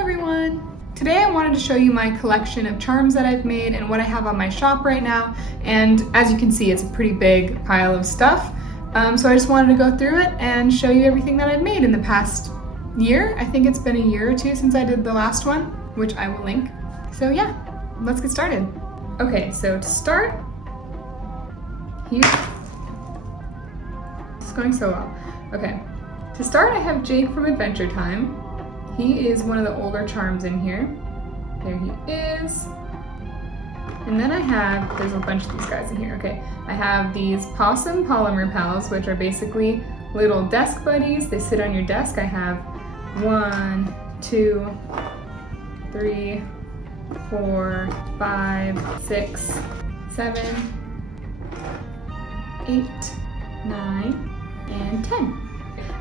everyone! Today I wanted to show you my collection of charms that I've made and what I have on my shop right now. And as you can see, it's a pretty big pile of stuff. So I just wanted to go through it and show you everything that I've made in the past year. I think it's been a year or two since I did the last one, which I will link. So yeah, let's get started. Okay, so to start, here, it's going so well. Okay, to start I have Jake from Adventure Time. He is one of the older charms in here. There he is. And then I have, there's a bunch of these guys in here. Okay, I have these possum polymer pals, which are basically little desk buddies. They sit on your desk. I have 1, 2, 3, 4, 5, 6, 7, 8, 9, and 10.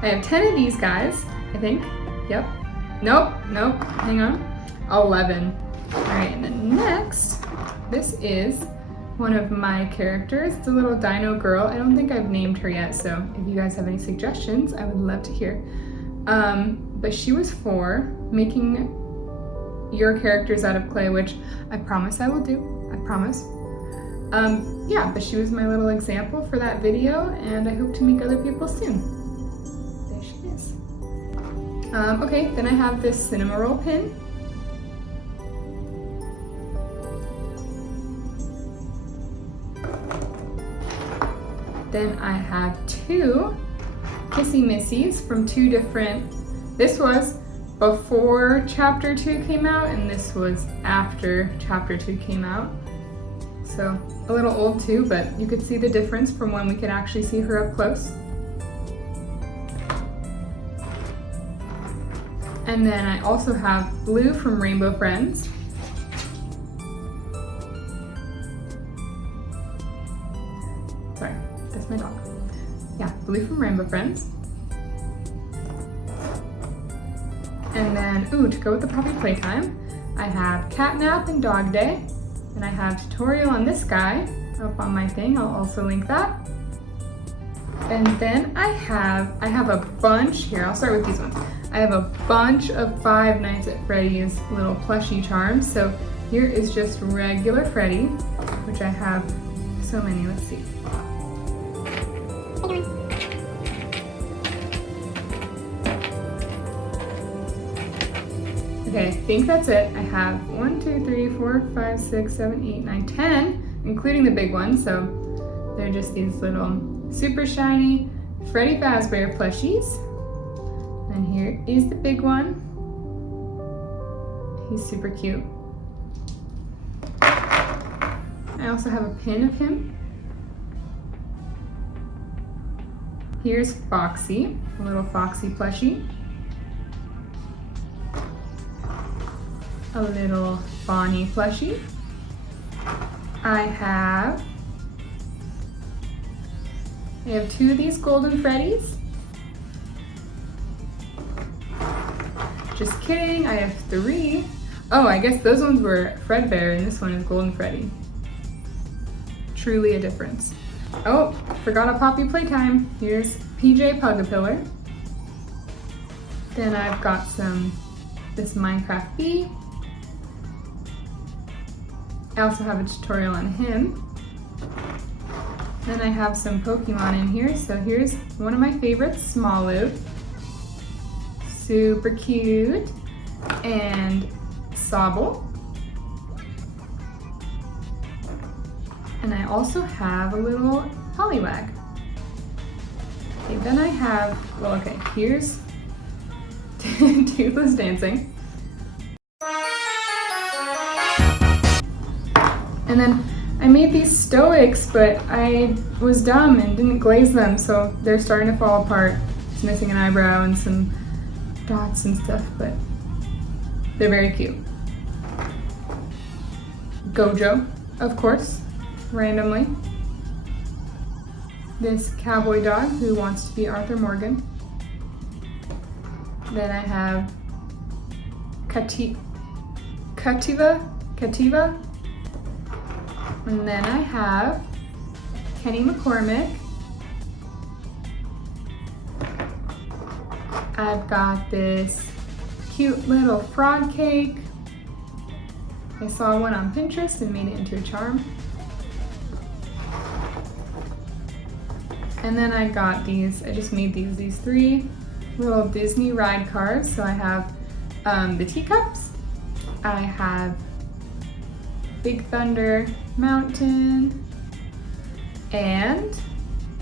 I have 10 of these guys, I think. Yep. Nope, hang on. 11. All right, and then next, this is one of my characters, the little dino girl. I don't think I've named her yet, so if you guys have any suggestions, I would love to hear. But she was for making your characters out of clay, which I promise I will do, I promise. Yeah, but she was my little example for that video, and I hope to make other people soon. There she is. Okay, then I have this cinema roll pin. Then I have 2 Kissy Missies from 2 different, this was before chapter 2 came out and this was after chapter 2 came out. So a little old too, but you could see the difference from when we could actually see her up close. And then I also have Blue from Rainbow Friends. Sorry, that's my dog. Yeah, Blue from Rainbow Friends. And then, to go with the puppy playtime, I have Catnap and Dog Day. And I have tutorial on this guy up on my thing. I'll also link that. And then I have a bunch here. I'll start with these ones. I have a bunch of Five Nights at Freddy's little plushie charms. So here is just regular Freddy, which I have so many. Let's see. Okay, I think that's it. I have 1, 2, 3, 4, 5, 6, 7, 8, 9, 10, including the big one. So they're just these little super shiny Freddy Fazbear plushies. And here is the big one. He's super cute. I also have a pin of him. Here's Foxy, a little Foxy plushie. A little Bonnie plushie. I have 2 of these Golden Freddys. Just kidding, I have 3. Oh, I guess those ones were Fredbear and this one is Golden Freddy. Truly a difference. Oh, forgot a Poppy Playtime. Here's PJ Pug-a-Pillar. Then I've got this Minecraft Bee. I also have a tutorial on him. Then I have some Pokemon in here. So here's one of my favorites, Smallwood. Super cute. And Sobble. And I also have a little Poliwag. Okay, then I have, here's Toothless Dancing. And then I made these Stoics, but I was dumb and didn't glaze them, so they're starting to fall apart. It's missing an eyebrow and some dots and stuff, but they're very cute. Gojo, of course, randomly. This cowboy dog who wants to be Arthur Morgan. Then I have Kativa. And then I have Kenny McCormick. I've got this cute little frog cake. I saw one on Pinterest and made it into a charm. And then I got these, I just made these 3 little Disney ride cars. So I have the teacups, I have Big Thunder Mountain, and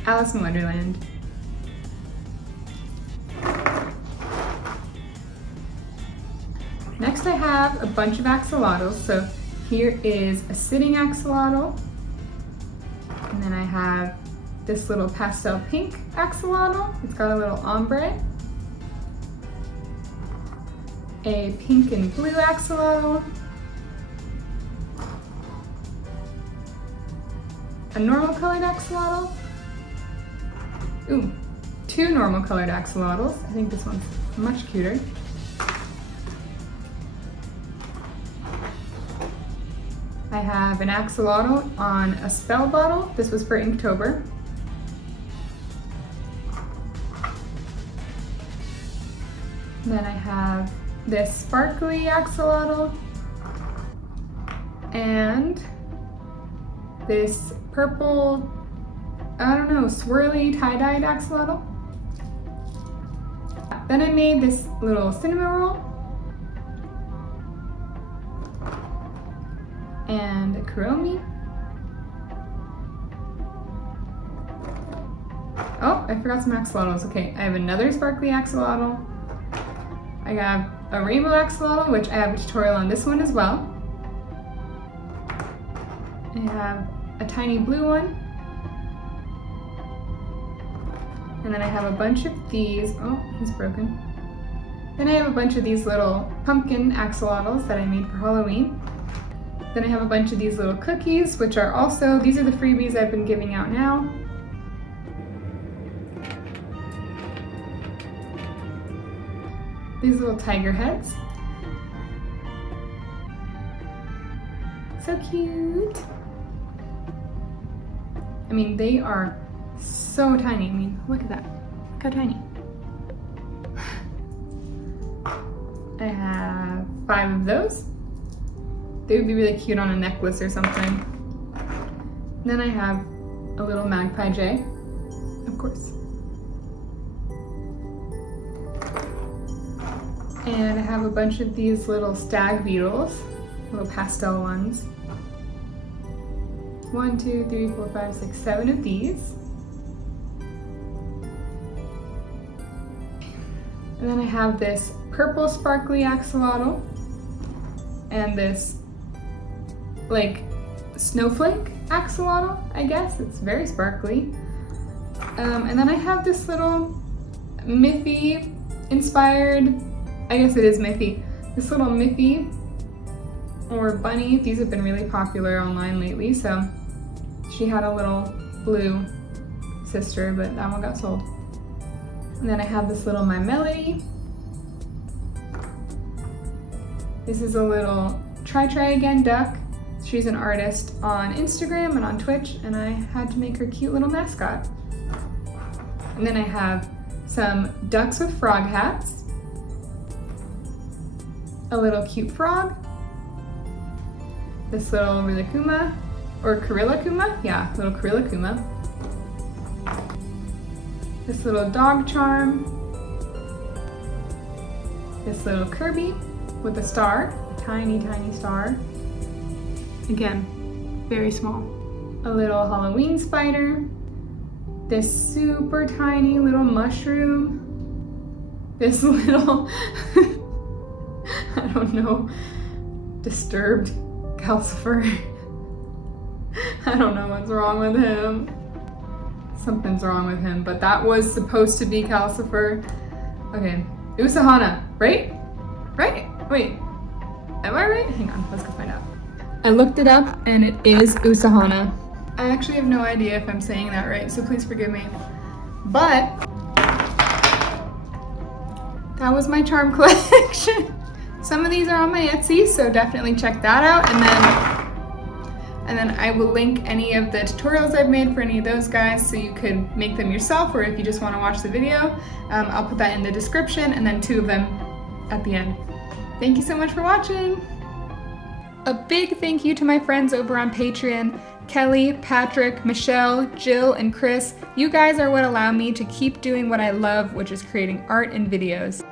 Alice in Wonderland. Next I have a bunch of axolotls. So here is a sitting axolotl, and then I have this little pastel pink axolotl. It's got a little ombre. A pink and blue axolotl. A normal colored axolotl. Ooh, 2 normal colored axolotls. I think this one's much cuter. I have an axolotl on a spell bottle. This was for Inktober. Then I have this sparkly axolotl and this purple, I don't know, swirly tie-dyed axolotl. Then I made this little cinnamon roll and a kuromi. Oh, I forgot some axolotls. Okay, I have another sparkly axolotl. I have a rainbow axolotl, which I have a tutorial on this one as well. I have a tiny blue one. And then I have a bunch of these. Oh, he's broken. Then I have a bunch of these little pumpkin axolotls that I made for Halloween. Then I have a bunch of these little cookies, which are also, these are the freebies I've been giving out now. These little tiger heads. So cute. I mean, they are so tiny. I mean, look at that. Look how tiny. I have 5 of those. They would be really cute on a necklace or something. Then I have a little Magpiejay, of course. And I have a bunch of these little stag beetles, little pastel ones. 1, 2, 3, 4, 5, 6, 7 of these. And then I have this purple sparkly axolotl and this like snowflake axolotl, I guess. It's very sparkly. And then I have this little Miffy inspired, I guess it is Miffy, this little Miffy or bunny. These have been really popular online lately, so she had a little blue sister, but that one got sold. And then I have this little My Melody. This is a little Try Again duck. She's an artist on Instagram and on Twitch, and I had to make her cute little mascot. And then I have some ducks with frog hats, a little cute frog, this little Rilakkuma, or Karillakkuma? Yeah, little Karillakkuma. This little dog charm, this little Kirby with a star, a tiny, tiny star. Again, very small. A little Halloween spider, this super tiny little mushroom, this little, I don't know, disturbed calcifer. I don't know what's wrong with him. Something's wrong with him, but that was supposed to be calcifer. Okay, Usahana, right? Right? Wait, am I right? Hang on, let's go find out. I looked it up and it is Usahana. I actually have no idea if I'm saying that right, so please forgive me. But that was my charm collection. Some of these are on my Etsy, so definitely check that out. And then I will link any of the tutorials I've made for any of those guys so you could make them yourself, or if you just want to watch the video, I'll put that in the description, and then 2 of them at the end. Thank you so much for watching. A big thank you to my friends over on Patreon, Kelly, Patrick, Michelle, Jill, and Chris. You guys are what allow me to keep doing what I love, which is creating art and videos.